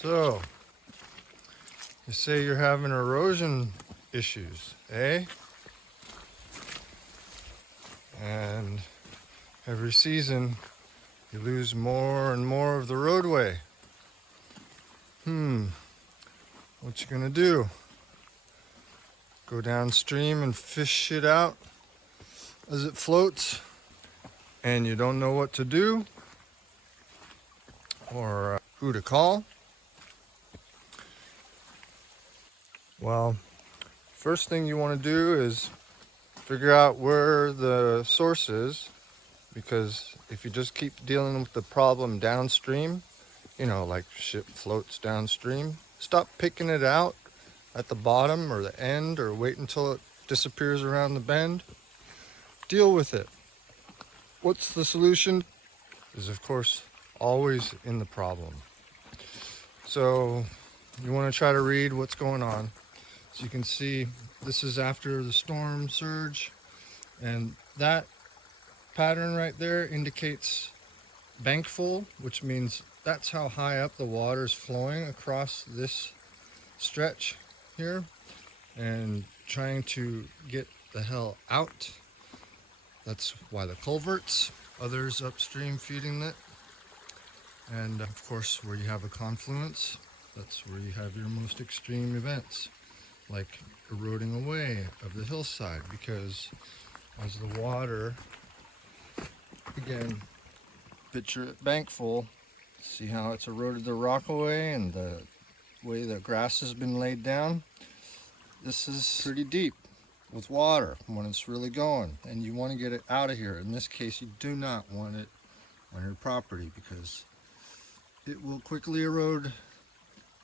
So, you say you're having erosion issues, eh? And every season you lose more and more of the roadway. What you gonna do? Go downstream and fish it out as it floats and you don't know what to do or who to call? Well, first thing you want to do is figure out where the source is, because if you just keep dealing with the problem downstream, like shit floats downstream, stop picking it out at the bottom or the end or wait until it disappears around the bend. Deal with it. What's the solution? Is of course always in the problem. So you want to try to read what's going on. As you can see, this is after the storm surge, and that pattern right there indicates bank full, which means that's how high up the water is flowing across this stretch here and trying to get the hell out. That's why the culverts, others upstream feeding it. And of course, where you have a confluence, that's where you have your most extreme events, like eroding away of the hillside, because as the water, again, picture it bank full, see how it's eroded the rock away and the way the grass has been laid down. This is pretty deep with water when it's really going, and you want to get it out of here. In this case, you do not want it on your property because it will quickly erode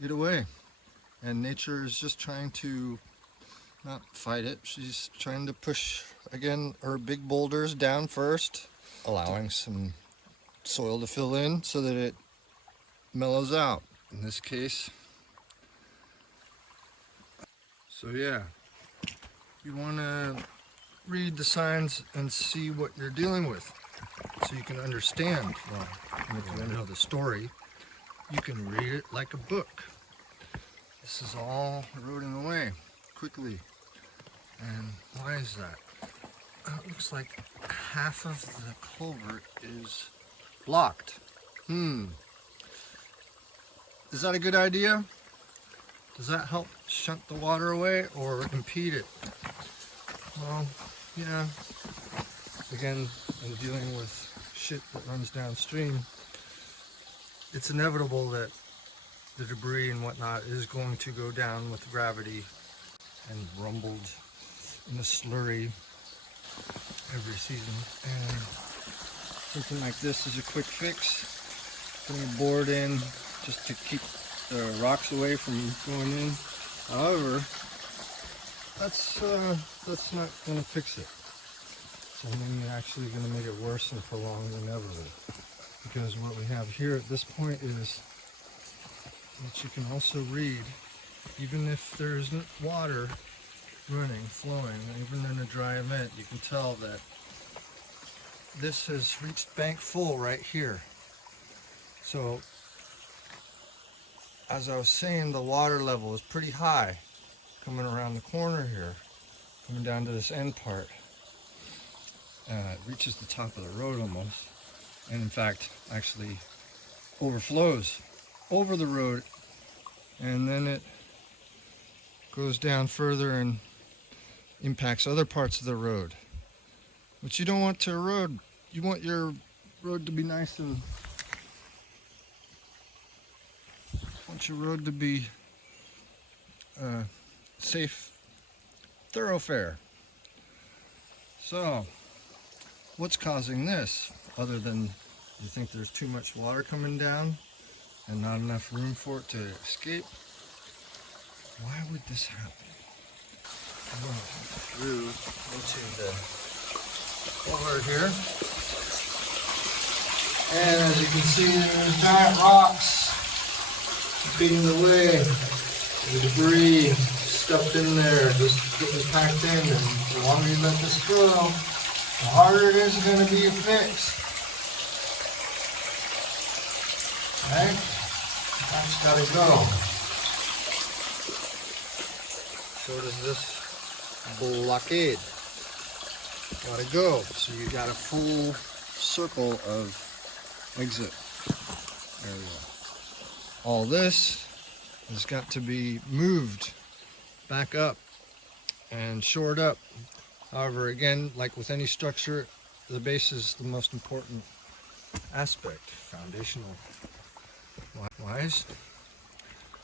it away. And nature is just trying to not fight it. She's trying to push, again, her big boulders down first, allowing some soil to fill in so that it mellows out. In this case, so yeah, you want to read the signs and see what you're dealing with so you can understand. Well, and if you want to know the story, you can read it like a book. This is all eroding away quickly. And why is that? It looks like half of the culvert is blocked. Is that a good idea? Does that help shunt the water away or impede it? Well, yeah. Again, in dealing with shit that runs downstream, it's inevitable that the debris and whatnot is going to go down with gravity and rumbled in a slurry every season. And something like this is a quick fix. Putting a board in just to keep the rocks away from going in. However, that's not going to fix it. It's only actually going to make it worse and prolong the inevitable. Because what we have here at this point is that you can also read, even if there isn't water running, flowing, even in a dry event, you can tell that this has reached bank full right here. So, as I was saying, the water level is pretty high coming around the corner here, coming down to this end part. It reaches the top of the road almost, and in fact, actually overflows over the road, and then it goes down further and impacts other parts of the road, which you don't want to erode. You want your road to be nice and safe thoroughfare. So, what's causing this, other than you think there's too much water coming down and not enough room for it to escape? Why would this happen? Well, through into the culvert here, and as you can see, there's giant rocks feeding the way. The debris stuffed in there, just getting packed in, and the longer you let this go, the harder it is going to be fixed. Right? That's gotta go. So does this blockade. Gotta go. So you got a full circle of exit area. All this has got to be moved back up and shored up. However, again, like with any structure, the base is the most important aspect, foundational wise.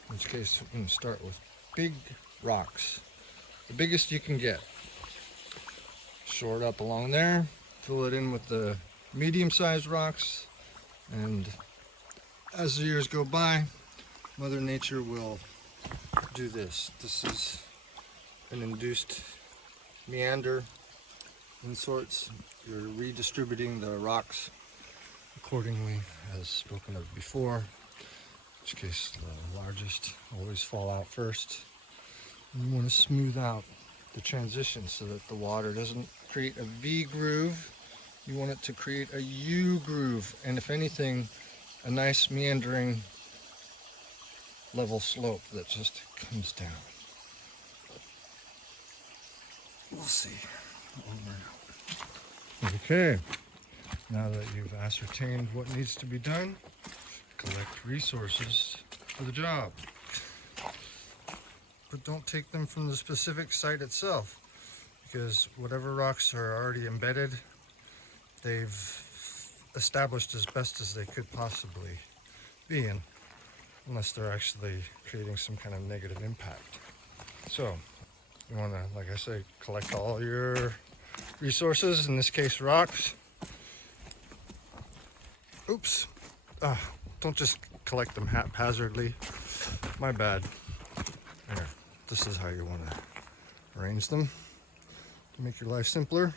In this case, we're going to start with big rocks, the biggest you can get. Shore it up along there, fill it in with the medium-sized rocks, and as the years go by, Mother Nature will do this. This is an induced meander in sorts. You're redistributing the rocks accordingly, as spoken of before. In which case, the largest always fall out first. And you want to smooth out the transition so that the water doesn't create a V groove. You want it to create a U groove, and if anything, a nice meandering level slope that just comes down. We'll see. Okay, now that you've ascertained what needs to be done, collect resources for the job. But don't take them from the specific site itself, because whatever rocks are already embedded, they've established as best as they could possibly be in, unless they're actually creating some kind of negative impact. So you want to, like I say, collect all your resources, in this case rocks. Oops. Don't just collect them haphazardly. My bad. There. This is how you want to arrange them to make your life simpler.